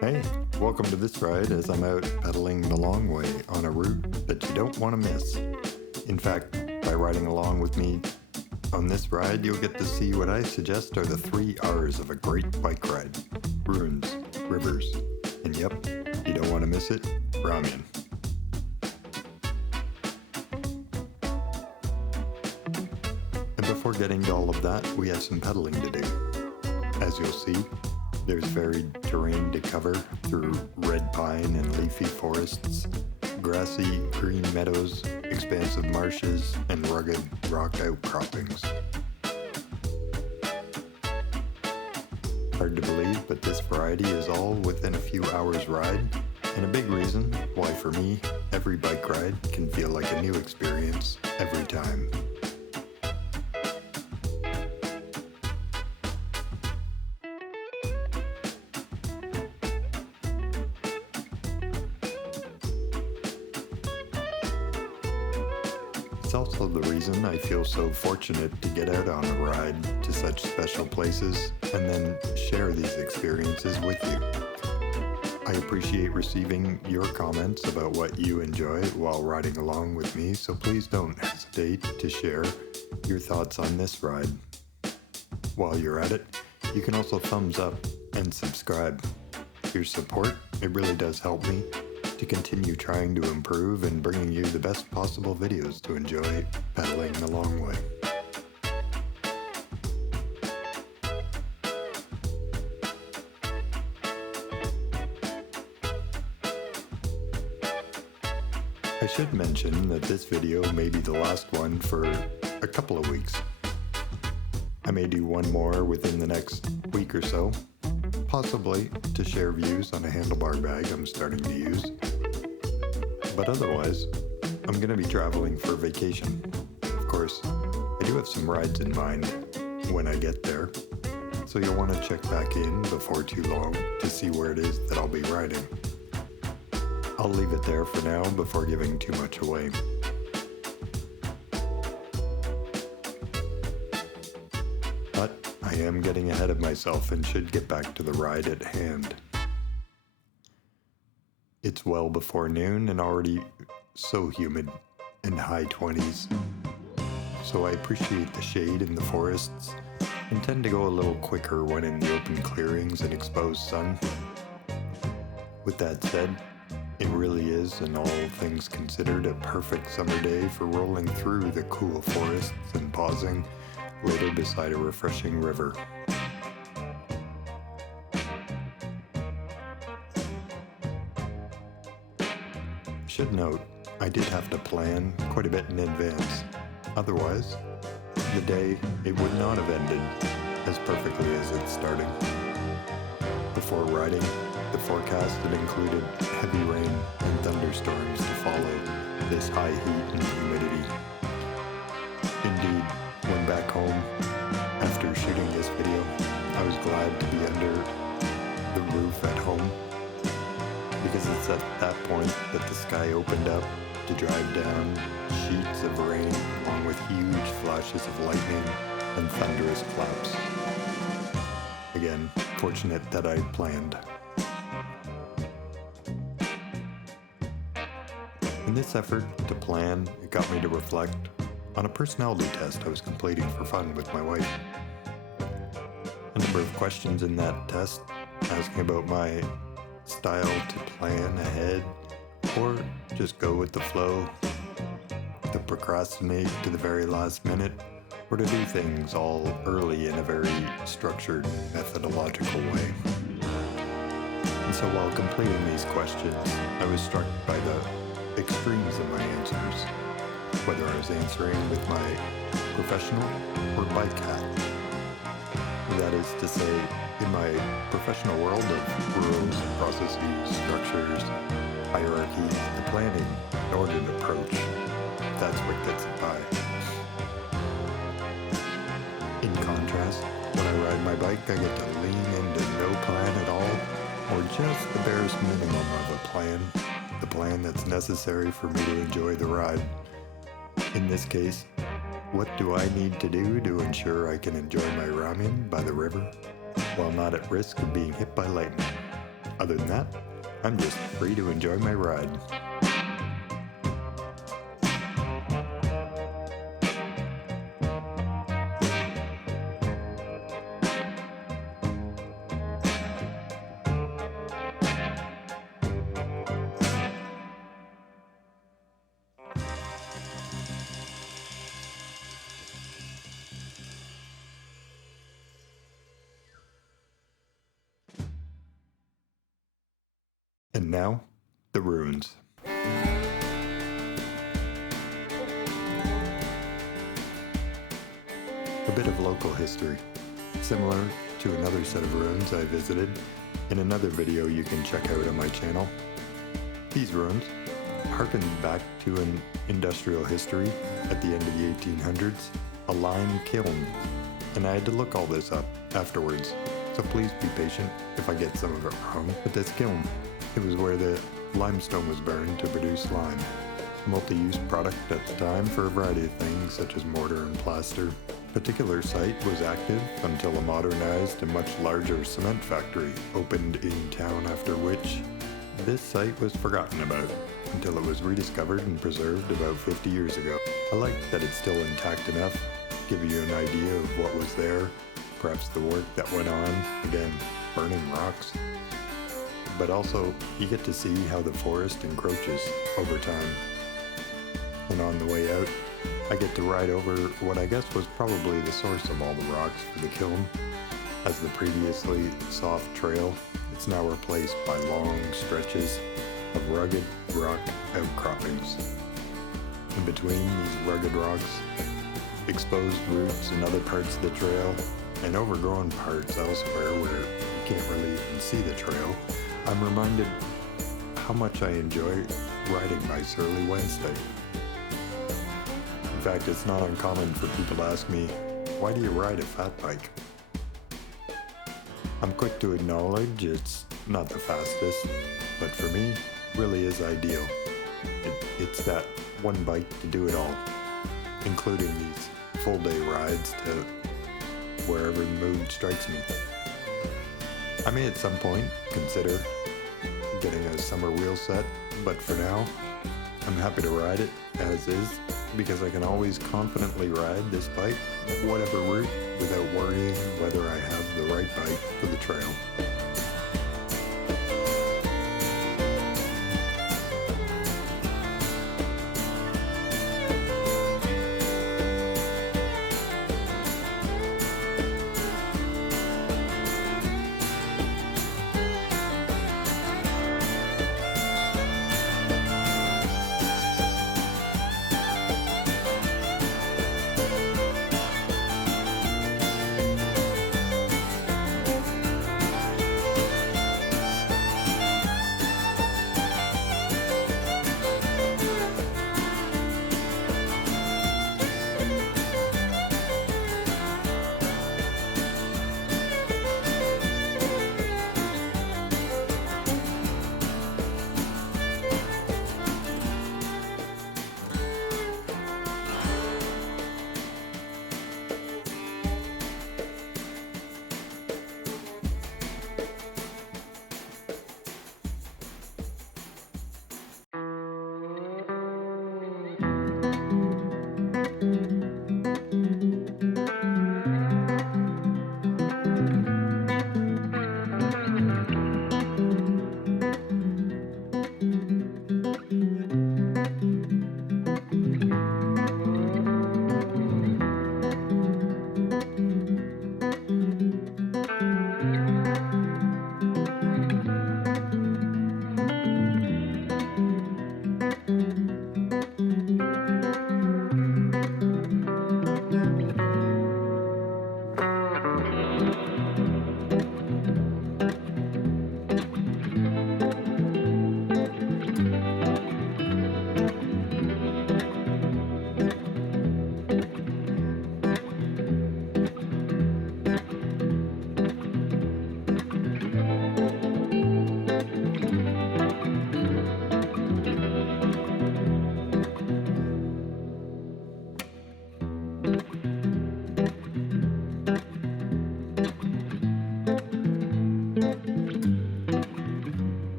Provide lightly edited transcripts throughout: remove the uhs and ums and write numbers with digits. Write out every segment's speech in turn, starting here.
Hey, welcome to this ride as I'm out pedaling the long way on a route that you don't want to miss. In fact, by riding along with me on this ride, you'll get to see what I suggest are the 3 R's of a great bike ride. Ruins, rivers, and yep, you don't want to miss it, ramen. And before getting to all of that, we have some pedaling to do. As you'll see, there's varied terrain to cover through red pine and leafy forests, grassy green meadows, expansive marshes, and rugged rock outcroppings. Hard to believe, but this variety is all within a few hours' ride, and a big reason why for me, every bike ride can feel like a new experience every time. It's also the reason I feel so fortunate to get out on a ride to such special places and then share these experiences with you. I appreciate receiving your comments about what you enjoy while riding along with me, so please don't hesitate to share your thoughts on this ride. While you're at it, you can also thumbs up and subscribe. Your support, it really does help me to continue trying to improve and bringing you the best possible videos to enjoy pedaling the long way. I should mention that this video may be the last one for a couple of weeks. I may do one more within the next week or so, possibly to share views on a handlebar bag I'm starting to use. But otherwise, I'm going to be traveling for vacation. Of course, I do have some rides in mind when I get there, so you'll want to check back in before too long to see where it is that I'll be riding. I'll leave it there for now before giving too much away. But I am getting ahead of myself and should get back to the ride at hand. It's well before noon and already so humid and high 20s. So I appreciate the shade in the forests and tend to go a little quicker when in the open clearings and exposed sun. With that said, it really is, in all things considered, a perfect summer day for rolling through the cool forests and pausing later beside a refreshing river. Should note, I did have to plan quite a bit in advance. Otherwise, the day, it would not have ended as perfectly as it's starting. Before riding, the forecast had included heavy rain and thunderstorms to follow this high heat and humidity. Indeed, when back home, after shooting this video, I was glad to be under the roof at home, because it's at that point that the sky opened up to drive down sheets of rain along with huge flashes of lightning and thunderous claps. Again, fortunate that I planned. In this effort to plan, it got me to reflect on a personality test I was completing for fun with my wife. A number of questions in that test asking about my style to plan ahead or just go with the flow, to procrastinate to the very last minute, or to do things all early in a very structured, methodological way. And so while completing these questions, I was struck by the extremes in my answers, whether I was answering with my professional or bike hat. That is to say, in my professional world of rules, processes, structures, hierarchies, the planning, and ordered approach, that's what gets it by. In contrast, when I ride my bike, I get to lean into no plan at all, or just the barest minimum of a plan, the plan that's necessary for me to enjoy the ride. In this case, what do I need to do to ensure I can enjoy my ramen by the river while not at risk of being hit by lightning? Other than that, I'm just free to enjoy my ride. And now, the ruins. A bit of local history, similar to another set of ruins I visited in another video you can check out on my channel. These ruins harken back to an industrial history at the end of the 1800s, a lime kiln, and I had to look all this up afterwards, so please be patient if I get some of it wrong. But this kiln, it was where the limestone was burned to produce lime, a multi-use product at the time for a variety of things such as mortar and plaster. The particular site was active until a modernized and much larger cement factory opened in town, after which this site was forgotten about until it was rediscovered and preserved about 50 years ago. I like that it's still intact enough to give you an idea of what was there, perhaps the work that went on, again, burning rocks. But also, you get to see how the forest encroaches over time. And on the way out, I get to ride over what I guess was probably the source of all the rocks for the kiln. As the previously soft trail, it's now replaced by long stretches of rugged rock outcroppings. In between these rugged rocks, exposed roots in other parts of the trail, and overgrown parts elsewhere where you can't really even see the trail, I'm reminded how much I enjoy riding my Surly Wednesday. In fact, it's not uncommon for people to ask me, why do you ride a fat bike? I'm quick to acknowledge it's not the fastest, but for me, it really is ideal. It's that one bike to do it all, including these full day rides to wherever the mood strikes me. I may at some point consider getting a summer wheel set, but for now, I'm happy to ride it as is because I can always confidently ride this bike whatever route without worrying whether I have the right bike for the trail.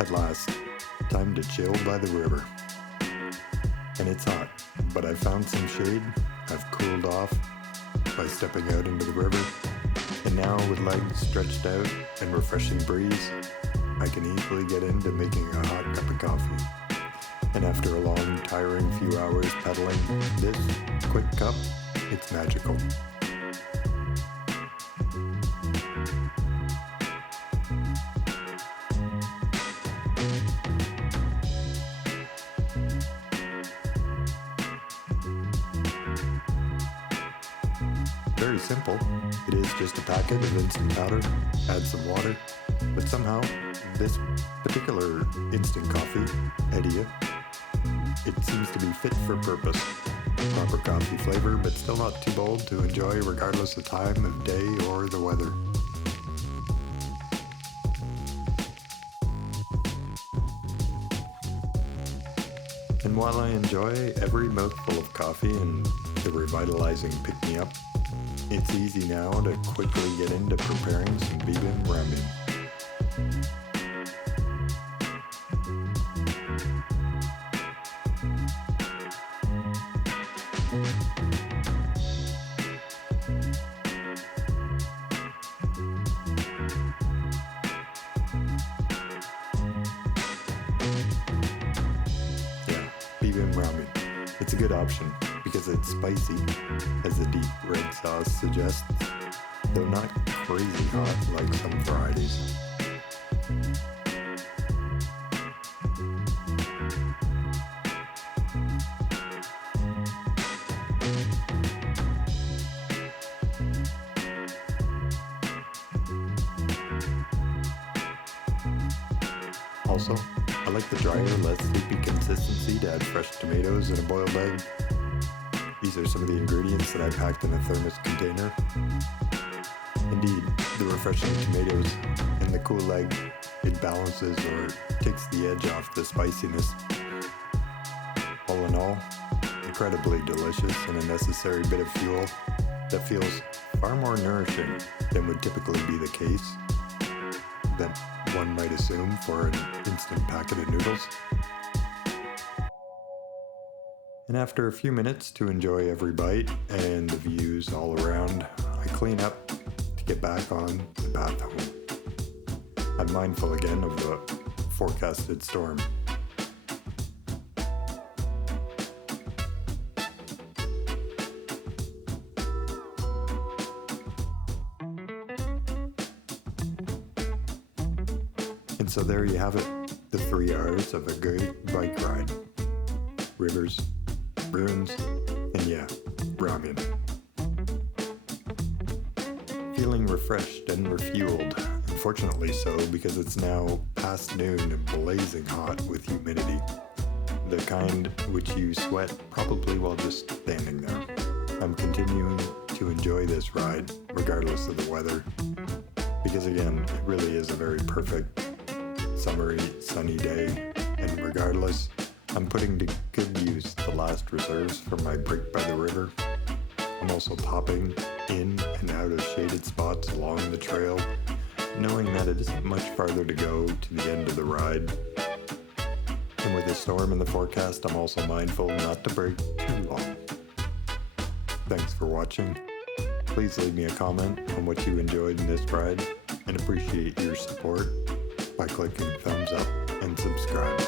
At last, time to chill by the river. And it's hot, but I found some shade. I've cooled off by stepping out into the river. And now with legs stretched out and refreshing breeze, I can easily get into making a hot cup of coffee. And after a long, tiring few hours pedaling, this quick cup, it's magical. Very simple. It is just a packet of instant powder, add some water, but somehow this particular instant coffee, Edia, it seems to be fit for purpose. Proper coffee flavor, but still not too bold to enjoy regardless of time of day or the weather. And while I enjoy every mouthful of coffee and the revitalizing pick-me-up, it's easy now to quickly get into preparing some vegan ramen. Vegan ramen. It's a good option because it's spicy, as the deep red sauce suggests, though not crazy hot like some varieties. Also, I like the drier, less soupy consistency to add fresh tomatoes and a boiled egg. These are some of the ingredients that I packed in a thermos container. Indeed, the refreshing tomatoes and the cool egg, it balances or takes the edge off the spiciness. All in all, incredibly delicious and a necessary bit of fuel that feels far more nourishing than would typically be the case that one might assume for an instant packet of noodles. And after a few minutes to enjoy every bite and the views all around, I clean up to get back on the path home. I'm mindful again of the forecasted storm. And so there you have it, the 3 R's of a good bike ride. Rivers, ruins, and yeah, ramen. Feeling refreshed and refueled, unfortunately so because it's now past noon and blazing hot with humidity. The kind which you sweat probably while just standing there. I'm continuing to enjoy this ride regardless of the weather because again, it really is a very perfect summery, sunny day, and regardless, I'm putting to good use the last reserves from my break by the river. I'm also popping in and out of shaded spots along the trail, knowing that it isn't much farther to go to the end of the ride. And with the storm in the forecast, I'm also mindful not to break too long. Thanks for watching. Please leave me a comment on what you enjoyed in this ride and appreciate your support by clicking thumbs up and subscribe.